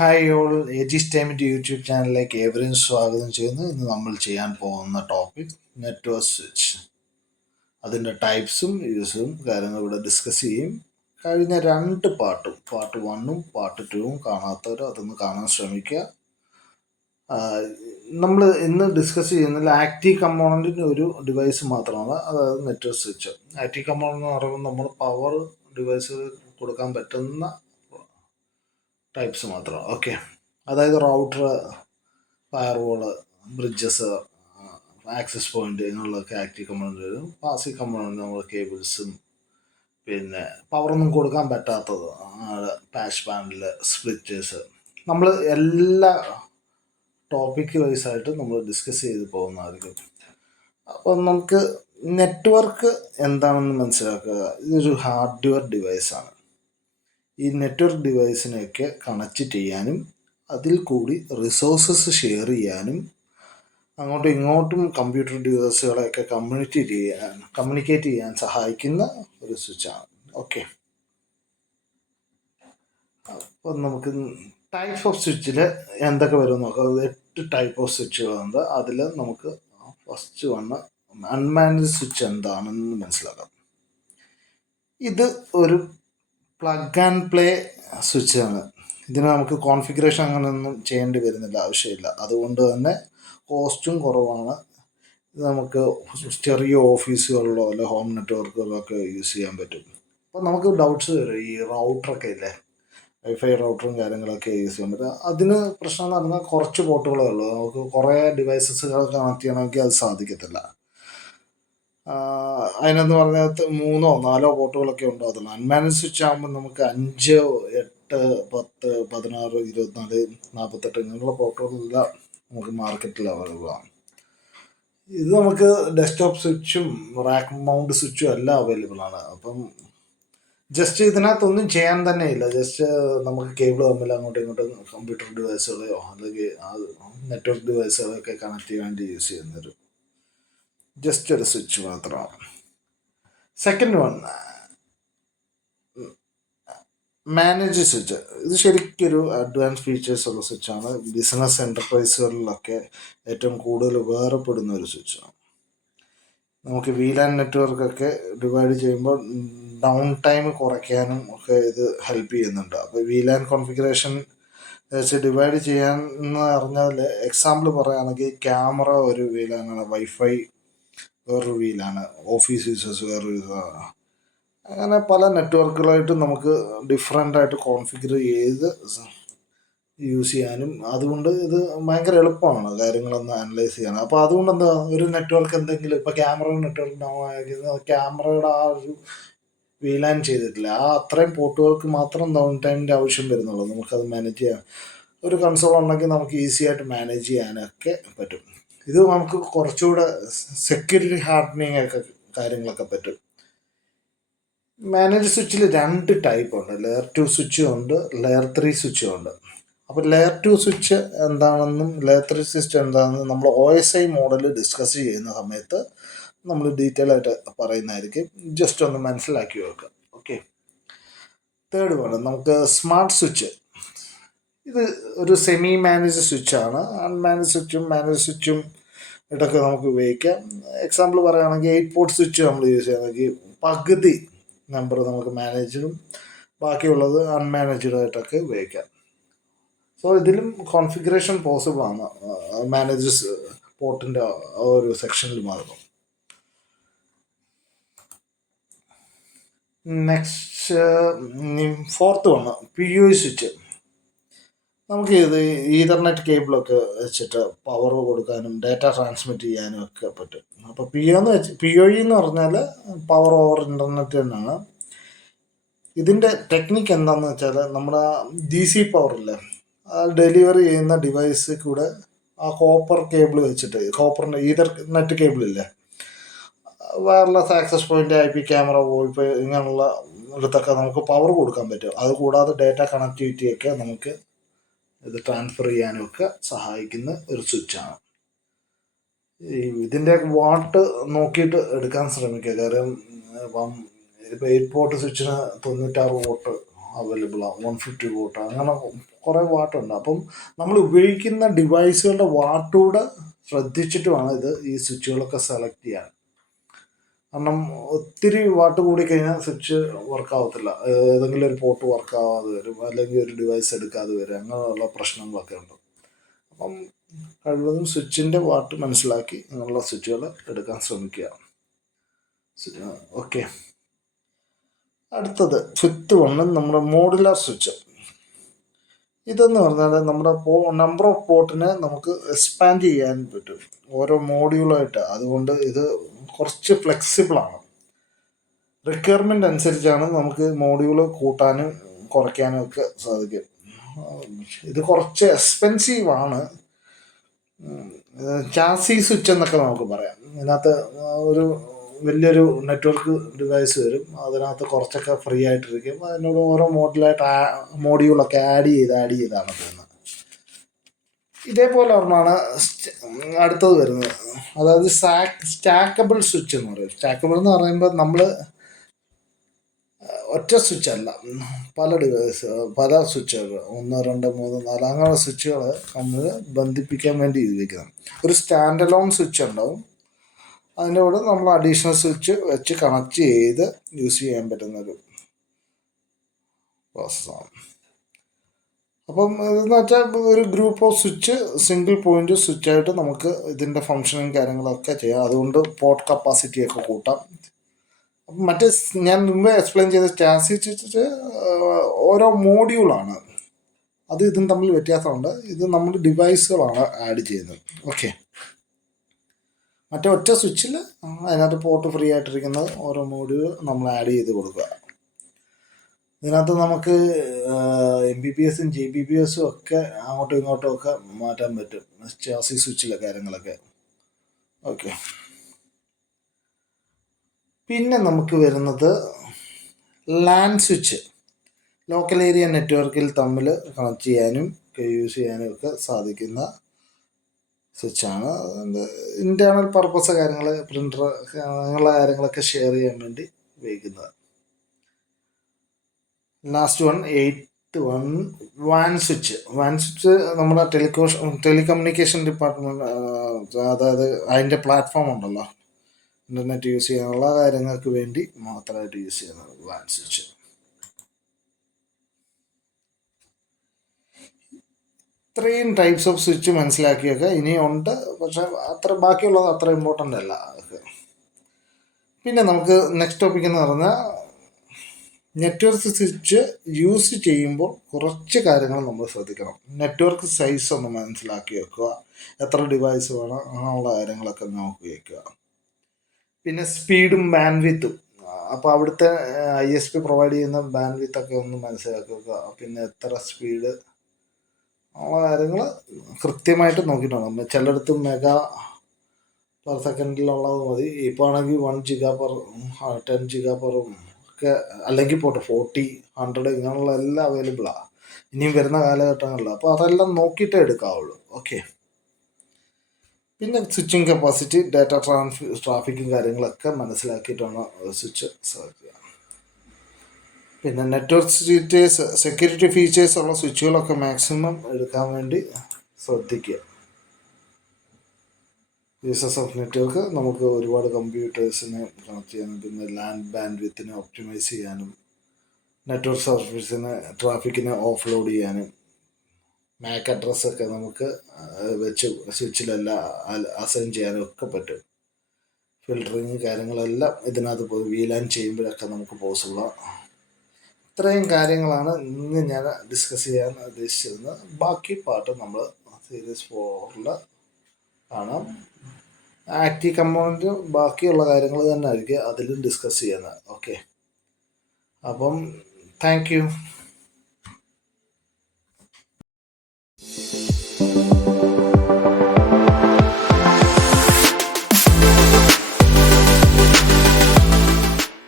Hi all Aegistime YouTube ചാനലിലേക്ക് ഏവരെയും സ്വാഗതം ചെയ്യുന്നു. ഇന്ന് നമ്മൾ ചെയ്യാൻ പോകുന്ന ടോപ്പിക് നെറ്റ്വർക്ക് സ്വിച്ച്, അതിൻ്റെ ടൈപ്സും യൂസും കാര്യങ്ങളും ഇവിടെ ഡിസ്കസ് ചെയ്യും. കഴിഞ്ഞ രണ്ട് പാർട്ട് 1ഉം പാർട്ട് 2ഉം കാണാത്തവർ അതൊന്ന് കാണാൻ ശ്രമിക്കുക. നമ്മൾ ഇന്ന് ഡിസ്കസ് ചെയ്യുന്നതിൽ ആക്റ്റീവ് കമ്പോണൻറ്റിൻ്റെ ഒരു ഡിവൈസ് മാത്രമാണ്, അതായത് നെറ്റ്വർക്ക് സ്വിച്ച്. ആക്റ്റീവ് കമ്പോണൻ്റ് എന്ന് പറയുമ്പോൾ നമ്മൾ പവർ ഡിവൈസുകൾ കൊടുക്കാൻ പറ്റുന്ന ടൈപ്സ് മാത്രം. ഓക്കെ, അതായത് റൗട്ടർ, ഫയർവാള്, ബ്രിഡ്ജസ്, ആക്സസ് പോയിന്റ് എന്നുള്ളതൊക്കെ ആക്റ്റീവ് കമ്പോണൻ്റ് വരും. പാസീവ് കമ്പോണൻ്റ് നമ്മൾ കേബിൾസും പിന്നെ പവറൊന്നും കൊടുക്കാൻ പറ്റാത്തത് പാച്ച് പാനൽ, സ്പ്ലിറ്റേഴ്സ്, നമ്മൾ എല്ലാ ടോപ്പിക് വൈസായിട്ട് നമ്മൾ ഡിസ്കസ് ചെയ്ത് പോകുന്നതായിരിക്കും. അപ്പം നമുക്ക് നെറ്റ്വർക്ക് എന്താണെന്ന് മനസ്സിലാക്കുക. ഇതൊരു ഹാർഡ്വെയർ ഡിവൈസാണ്. ഈ നെറ്റ്വർക്ക് ഡിവൈസിനെയൊക്കെ കണക്റ്റ് ചെയ്യാനും അതിൽ കൂടി റിസോഴ്സസ് ഷെയർ ചെയ്യാനും അങ്ങോട്ടും ഇങ്ങോട്ടും കമ്പ്യൂട്ടർ ഡിവൈസുകളെയൊക്കെ കമ്മ്യൂണിക്കേറ്റ് ചെയ്യാൻ സഹായിക്കുന്ന ഒരു സ്വിച്ചാണ്. ഓക്കെ, അപ്പം നമുക്ക് ടൈപ്സ് ഓഫ് സ്വിച്ചിൽ എന്തൊക്കെ വരും നോക്കാം. 8 ടൈപ്പ് ഓഫ് സ്വിച്ചുകളുണ്ട്. അതിൽ നമുക്ക് ഫസ്റ്റ് വണ് അൺമാനേജ്ഡ് സ്വിച്ച് എന്താണെന്ന് മനസ്സിലാക്കാം. ഇത് ഒരു പ്ലഗ് ആൻഡ് പ്ലേ സ്വിച്ചാണ്. ഇതിന് നമുക്ക് കോൺഫിഗറേഷൻ അങ്ങനെയൊന്നും ചെയ്യേണ്ടി വരുന്നില്ല, ആവശ്യമില്ല. അതുകൊണ്ട് തന്നെ കോസ്റ്റും കുറവാണ്. ഇത് നമുക്ക് ചെറിയ ഓഫീസുകളിലോ അല്ലെ ഹോം നെറ്റ്വർക്കുകളിലൊക്കെ യൂസ് ചെയ്യാൻ പറ്റും. അപ്പോൾ നമുക്ക് ഡൗട്ട്സ് വരും, ഈ റൗട്ടറൊക്കെ ഇല്ലേ, വൈഫൈ റൗട്ടറും കാര്യങ്ങളൊക്കെ യൂസ് ചെയ്യാൻ പറ്റും. അതിന് പ്രശ്നം എന്ന് പറഞ്ഞാൽ കുറച്ച് പോർട്ടുകളേ ഉള്ളൂ. നമുക്ക് കുറേ ഡിവൈസസുകൾ കണക്ട് ചെയ്യണമെങ്കിൽ അത് സാധിക്കത്തില്ല. അതിനെന്ന് പറഞ്ഞാൽ 3 or 4 പോർട്ടുകളൊക്കെ ഉണ്ടാകത്തുള്ളൂ. അൺമാനേജ് സ്വിച്ച് ആകുമ്പോൾ നമുക്ക് 5, 8, 10, 16, 24, 48 ഇങ്ങനെയുള്ള പോർട്ടുകളെല്ലാം നമുക്ക് മാർക്കറ്റിൽ അവൈലബിൾ ആണ്. ഇത് നമുക്ക് ഡെസ്ക്ടോപ്പ് സ്വിച്ചും റാക്ക് മൗണ്ട് സ്വിച്ചും എല്ലാം അവൈലബിൾ ആണ്. അപ്പം ജസ്റ്റ് ഇതിനകത്തൊന്നും ചെയ്യാൻ തന്നെ ഇല്ല. ജസ്റ്റ് നമുക്ക് കേബിൾ തമ്മിൽ അങ്ങോട്ടും ഇങ്ങോട്ടും കമ്പ്യൂട്ടർ ഡിവൈസുകളെയോ അല്ലെങ്കിൽ നെറ്റ്വർക്ക് ഡിവൈസുകളൊക്കെ കണക്ട് ചെയ്യാൻ വേണ്ടി യൂസ് ചെയ്യുന്നൊരു ജസ്റ്റ് ഒരു സ്വിച്ച് മാത്രമാണ്. Second one manage switch. ഇത് ശരിക്കൊരു അഡ്വാൻസ് ഫീച്ചേഴ്സ് ഉള്ള സ്വിച്ചാണ്. ബിസിനസ് എൻ്റർപ്രൈസുകളിലൊക്കെ ഏറ്റവും കൂടുതൽ ഉപകാരപ്പെടുന്ന ഒരു സ്വിച്ചാണ്. നമുക്ക് VLAN നെറ്റ്വർക്കൊക്കെ ഡിവൈഡ് ചെയ്യുമ്പോൾ ഡൗൺ ടൈം കുറയ്ക്കാനും ഒക്കെ ഇത് ഹെൽപ്പ് ചെയ്യുന്നുണ്ട്. അപ്പോൾ VLAN കോൺഫിഗറേഷൻ വെച്ച് ഡിവൈഡ് ചെയ്യാൻ എന്ന് പറഞ്ഞാൽ, എക്സാമ്പിൾ പറയുകയാണെങ്കിൽ ക്യാമറ ഒരു VLAN ആണ്, വൈഫൈ വേറൊരു വീലാണ്, ഓഫീസ് യൂസേഴ്സ് വേറൊരു ഇതാണ്. അങ്ങനെ പല നെറ്റ്വർക്കുകളായിട്ട് നമുക്ക് ഡിഫറെൻ്റായിട്ട് കോൺഫിഗർ ചെയ്ത് യൂസ് ചെയ്യാനും, അതുകൊണ്ട് ഇത് ഭയങ്കര എളുപ്പമാണ് കാര്യങ്ങളൊന്ന് അനലൈസ് ചെയ്യാൻ. അപ്പോൾ അതുകൊണ്ട് എന്താ, ഒരു നെറ്റ്വർക്ക് എന്തെങ്കിലും ഇപ്പോൾ ക്യാമറ നെറ്റ്വർക്ക് ഡൗൺ ആയിരിക്കുന്നത് ക്യാമറയുടെ ആ ഒരു VLAN ചെയ്തിട്ടില്ല, ആ അത്രയും പോർട്ടുകൾക്ക് മാത്രം ഡൗൺ ടൈമിൻ്റെ ആവശ്യം വരുന്നുള്ളൂ. നമുക്കത് മാനേജ് ചെയ്യാൻ ഒരു കൺസോൾ ഉണ്ടെങ്കിൽ നമുക്ക് ഈസി ആയിട്ട് മാനേജ് ചെയ്യാനൊക്കെ പറ്റും. ഇത് നമുക്ക് കുറച്ചുകൂടെ സെക്യൂരിറ്റി ഹാർഡനിങ് ഒക്കെ കാര്യങ്ങളൊക്കെ പറ്റും. മാനേജ് സ്വിച്ചിൽ 2 ടൈപ്പ് ഉണ്ട്. ലെയർ 2 സ്വിച്ചും ഉണ്ട്, ലെയർ 3 സ്വിച്ചും ഉണ്ട്. അപ്പോൾ ലെയർ 2 സ്വിച്ച് എന്താണെന്നും ലെയർ 3 സ്വിച്ച് എന്താണെന്നും നമ്മൾ OSI മോഡൽ ഡിസ്കസ് ചെയ്യുന്ന സമയത്ത് നമ്മൾ ഡീറ്റെയിൽ ആയിട്ട് പറയുന്നതായിരിക്കും. ജസ്റ്റ് ഒന്ന് മനസ്സിലാക്കി വെക്കുക. ഓക്കെ, തേർഡ് വൺ നമുക്ക് സ്മാർട്ട് സ്വിച്ച്. ഇത് ഒരു സെമി മാനേജ് സ്വിച്ചാണ്. അൺമാനേജ് സ്വിച്ചും മാനേജ് സ്വിച്ചും ഇതൊക്കെ നമുക്ക് ഉപയോഗിക്കാം. എക്സാമ്പിൾ പറയുകയാണെങ്കിൽ 8 പോർട്ട് സ്വിച്ച് നമ്മൾ യൂസ് ചെയ്യുകയാണെങ്കിൽ പകുതി നമ്പർ നമുക്ക് മാനേജും ബാക്കിയുള്ളത് അൺമാനേജ്ഡ് ആയിട്ടൊക്കെ ഉപയോഗിക്കാം. സോ ഇതിലും കോൺഫിഗറേഷൻ പോസിബിൾ ആണ് മാനേജസ് പോർട്ടിൻ്റെ ഒരു സെക്ഷനിൽ മാത്രം. Next fourth one PoE switch. നമുക്ക് ഇത് ഈതർനെറ്റ് കേബിളൊക്കെ വെച്ചിട്ട് പവർ കൊടുക്കാനും ഡാറ്റ ട്രാൻസ്മിറ്റ് ചെയ്യാനും ഒക്കെ പറ്റും. അപ്പോൾ PoE എന്ന് പറഞ്ഞാൽ പവർ ഓവർ ഇൻ്റർനെറ്റ് തന്നെയാണ്. ഇതിൻ്റെ ടെക്നിക്ക് എന്താണെന്ന് വെച്ചാൽ, നമ്മുടെ DC പവറില്ലേ, ആ ഡെലിവറി ചെയ്യുന്ന ഡിവൈസിൽ കൂടെ ആ കോപ്പർ കേബിൾ വെച്ചിട്ട്, കോപ്പറിൻ്റെ ഈതർനെറ്റ് കേബിളില്ലേ, wireless access point, IP camera, WiFi ഇങ്ങനെയുള്ള ഇടത്തൊക്കെ നമുക്ക് പവർ കൊടുക്കാൻ പറ്റും. അതുകൂടാതെ ഡാറ്റ കണക്ടിവിറ്റിയൊക്കെ നമുക്ക് ഇത് ട്രാൻസ്ഫർ ചെയ്യാനും ഒക്കെ സഹായിക്കുന്ന ഒരു സ്വിച്ചാണ്. ഇതിൻ്റെ വാട്ട് നോക്കിയിട്ട് എടുക്കാൻ ശ്രമിക്കുക. കാര്യം ഇപ്പം 8 പോർട്ട് സ്വിച്ചിന് 96 വോട്ട് അവൈലബിൾ ആണ്. 150 വോട്ട് അങ്ങനെ കുറേ വാട്ടുണ്ട്. അപ്പം നമ്മൾ ഉപയോഗിക്കുന്ന ഡിവൈസുകളുടെ വാട്ടൂടെ ശ്രദ്ധിച്ചിട്ട് വേണം ഈ സ്വിച്ചുകളൊക്കെ സെലക്ട് ചെയ്യാൻ. കാരണം ഒത്തിരി വാട്ട് കൂടിക്കഴിഞ്ഞാൽ സ്വിച്ച് വർക്കാവത്തില്ല. ഏതെങ്കിലും ഒരു പോർട്ട് വർക്കാവാതെ വരും, അല്ലെങ്കിൽ ഒരു ഡിവൈസ് എടുക്കാതെ വരും, അങ്ങനെയുള്ള പ്രശ്നങ്ങളൊക്കെ ഉണ്ട്. അപ്പം കഴിവതും സ്വിച്ചിൻ്റെ വാട്ട് മനസ്സിലാക്കി അങ്ങനെയുള്ള സ്വിച്ചുകൾ എടുക്കാൻ ശ്രമിക്കുക. ഓക്കെ. അടുത്തത് 5th വണ് നമ്മുടെ മോഡുലാർ സ്വിച്ച്. ഇതെന്ന് പറഞ്ഞാൽ നമ്മുടെ നമ്പർ ഓഫ് പോർട്ടിനെ നമുക്ക് എക്സ്പാൻഡ് ചെയ്യാൻ പറ്റും ഓരോ മോഡ്യൂളായിട്ട്. അതുകൊണ്ട് ഇത് കുറച്ച് ഫ്ലെക്സിബിളാണ്. റിക്വയർമെൻ്റ് അനുസരിച്ചാണ് നമുക്ക് മോഡ്യൂൾ കൂട്ടാനും കുറയ്ക്കാനും ഒക്കെ സാധിക്കും. ഇത് കുറച്ച് എക്സ്പെൻസീവാണ്. ചാസി സ്വിച്ച് എന്നൊക്കെ നമുക്ക് പറയാം. ഇതിനകത്ത് ഒരു വലിയൊരു നെറ്റ്വർക്ക് ഡിവൈസ് വരും, അതിനകത്ത് കുറച്ചൊക്കെ ഫ്രീ ആയിട്ടിരിക്കും. അതിനോട് ഓരോ മോഡ്യൂളൊക്കെ ആഡ് ചെയ്താണ് പോകുന്നത്. ഇതേപോലെ ഒരെണ്ണമാണ് അടുത്തത് വരുന്നത്, അതായത് സ്റ്റാക്കബിൾ സ്വിച്ച് എന്ന് പറയും. സ്റ്റാക്കബിൾ എന്ന് പറയുമ്പോൾ നമ്മൾ ഒറ്റ സ്വിച്ച് അല്ല, പല ഡിവൈസ്, പല സ്വിച്ചുകൾ, 1 2 3 4 അങ്ങനെയുള്ള സ്വിച്ചുകൾ നമ്മൾ ബന്ധിപ്പിക്കാൻ വേണ്ടി ഉപയോഗിക്കുന്നത്. ഒരു സ്റ്റാൻഡ് അലോൺ സ്വിച്ച് ഉണ്ടാവും, അതിൻ്റെ കൂടെ നമ്മൾ അഡീഷണൽ സ്വിച്ച് വെച്ച് കണക്ട് ചെയ്ത് യൂസ് ചെയ്യാൻ പറ്റുന്നൊരു പ്രോസസ്സാണ്. അപ്പം ഇതെന്ന് വെച്ചാൽ ഒരു group of switch, single point സ്വിച്ചായിട്ട് നമുക്ക് ഇതിൻ്റെ ഫങ്ഷനും കാര്യങ്ങളൊക്കെ ചെയ്യാം. അതുകൊണ്ട് പോർട്ട് കപ്പാസിറ്റിയൊക്കെ കൂട്ടാം. അപ്പം ഞാൻ മുമ്പേ എക്സ്പ്ലെയിൻ ചെയ്ത ചാസി സ്വിച്ച് ഓരോ മോഡ്യൂളാണ്, അത് ഇതും തമ്മിൽ വ്യത്യാസമുണ്ട്. ഇത് നമ്മൾ ഡിവൈസുകളാണ് ആഡ് ചെയ്യുന്നത്. ഓക്കെ. മറ്റേ ഒറ്റ സ്വിച്ചിൽ അതിനകത്ത് പോർട്ട് ഫ്രീ ആയിട്ടിരിക്കുന്നത് ഓരോ മോഡ്യൂൾ നമ്മൾ ആഡ് ചെയ്ത് കൊടുക്കുക. ഇതിനകത്ത് നമുക്ക് MBPSും GBPSും ഒക്കെ അങ്ങോട്ടും ഇങ്ങോട്ടും ഒക്കെ മാറ്റാൻ പറ്റും, ചാസി സ്വിച്ചിലെ കാര്യങ്ങളൊക്കെ. ഓക്കെ. പിന്നെ നമുക്ക് വരുന്നത് ലാൻ സ്വിച്ച്. ലോക്കൽ ഏരിയ നെറ്റ്വർക്കിൽ തമ്മിൽ കണക്ട് ചെയ്യാനും യൂസ് ചെയ്യാനും ഒക്കെ സാധിക്കുന്ന സ്വിച്ചാണ്. ഇൻറ്റേർണൽ പർപ്പസ് കാര്യങ്ങൾ, പ്രിൻ്റർ അങ്ങനെയുള്ള കാര്യങ്ങളൊക്കെ ഷെയർ ചെയ്യാൻ വേണ്ടി ഉപയോഗിക്കുന്നത്. Last 8th one van switch. Van switch നമ്മുടെ ടെലികമ്മ്യൂണിക്കേഷൻ ഡിപ്പാർട്ട്മെൻറ്റ്, അതായത് അതിൻ്റെ പ്ലാറ്റ്ഫോം ഉണ്ടല്ലോ, ഇൻ്റർനെറ്റ് യൂസ് ചെയ്യാനുള്ള കാര്യങ്ങൾക്ക് വേണ്ടി മാത്രമായിട്ട് യൂസ് ചെയ്യുന്നത് വാൻ സ്വിച്ച്. ഇത്രയും ടൈപ്സ് ഓഫ് സ്വിച്ച് മനസ്സിലാക്കിയൊക്കെ ഇനിയുണ്ട്, പക്ഷെ ബാക്കിയുള്ളത് അത്ര ഇമ്പോർട്ടൻ്റ് അല്ല. പിന്നെ നമുക്ക് നെക്സ്റ്റ് ടോപ്പിക് എന്ന് പറഞ്ഞാൽ നെറ്റ്വർക്ക് സ്വിച്ച് യൂസ് ചെയ്യുമ്പോൾ കുറച്ച് കാര്യങ്ങൾ നമ്മൾ ശ്രദ്ധിക്കണം. നെറ്റ്വർക്ക് സൈസ് ഒന്ന് മനസ്സിലാക്കി വെക്കുക, എത്ര ഡിവൈസ് വേണം, അങ്ങനെയുള്ള കാര്യങ്ങളൊക്കെ നോക്കി വയ്ക്കുക. പിന്നെ സ്പീഡും ബാൻഡ്വിത്തും, അപ്പോൾ അവിടുത്തെ ISP പ്രൊവൈഡ് ചെയ്യുന്ന ബാൻഡ്വിത്തൊക്കെ ഒന്ന് മനസ്സിലാക്കി വെക്കുക. പിന്നെ എത്ര സ്പീഡ്, ആ കാര്യങ്ങൾ കൃത്യമായിട്ട് നോക്കിയിട്ടുണ്ട്. ചിലയിടത്ത് മെഗാ പെർ സെക്കൻഡിലുള്ളത് മതി, ഇപ്പോൾ ആണെങ്കിൽ 1 GB പെർ 10 GB പെർ ഒക്കെ, അല്ലെങ്കിൽ പോട്ടെ 40 100 ഇങ്ങനെയുള്ള എല്ലാം അവൈലബിളാണ് ഇനിയും വരുന്ന കാലഘട്ടങ്ങളിൽ. അപ്പോൾ അതെല്ലാം നോക്കിയിട്ടേ എടുക്കാവുള്ളൂ. ഓക്കെ. പിന്നെ സ്വിച്ചിങ് കപ്പാസിറ്റി, ഡാറ്റ ട്രാഫിക്കും കാര്യങ്ങളൊക്കെ മനസ്സിലാക്കിയിട്ടാണ് സ്വിച്ച് സെലക്ട് ചെയ്യുക. പിന്നെ നെറ്റ്വർക്ക് സെക്യൂരിറ്റി ഫീച്ചേഴ്സ് ഉള്ള സ്വിച്ചുകളൊക്കെ മാക്സിമം എടുക്കാൻ വേണ്ടി ശ്രദ്ധിക്കുക. യൂസേഴ്സ് ഓഫ് നെറ്റ്വർക്ക് നമുക്ക് ഒരുപാട് കമ്പ്യൂട്ടേഴ്സിനെ കണക്ട് ചെയ്യാനും, പിന്നെ ലാൻഡ് ബാൻഡ്വിത്തിനെ ഒപ്റ്റിമൈസ് ചെയ്യാനും, നെറ്റ്വർക്ക് സർവീസിനെ ട്രാഫിക്കിനെ ഓഫ് ലോഡ് ചെയ്യാനും, മാക് അഡ്രസ്സൊക്കെ നമുക്ക് വെച്ച് സ്വിച്ചിലെല്ലാം അസൈൻ ചെയ്യാനും ഒക്കെ പറ്റും. ഫിൽറ്ററിങ് കാര്യങ്ങളെല്ലാം ഇതിനകത്ത് പോയി VLAN ചെയ്യുമ്പോഴൊക്കെ നമുക്ക് പോസിബിളാണ്. ഇത്രയും കാര്യങ്ങളാണ് ഇന്ന് ഞാൻ ഡിസ്കസ് ചെയ്യാൻ ഉദ്ദേശിച്ചിരുന്നത്. ബാക്കി പാർട്ട് നമ്മൾ സീരീസ് 4 കാണാം. ആക്റ്റീവ് കമ്പോണൻറ്റ് ബാക്കിയുള്ള കാര്യങ്ങൾ തന്നെ ആയിരിക്കും അതിലും ഡിസ്കസ് ചെയ്യുന്നത്. ഓക്കെ. അപ്പം താങ്ക് യു.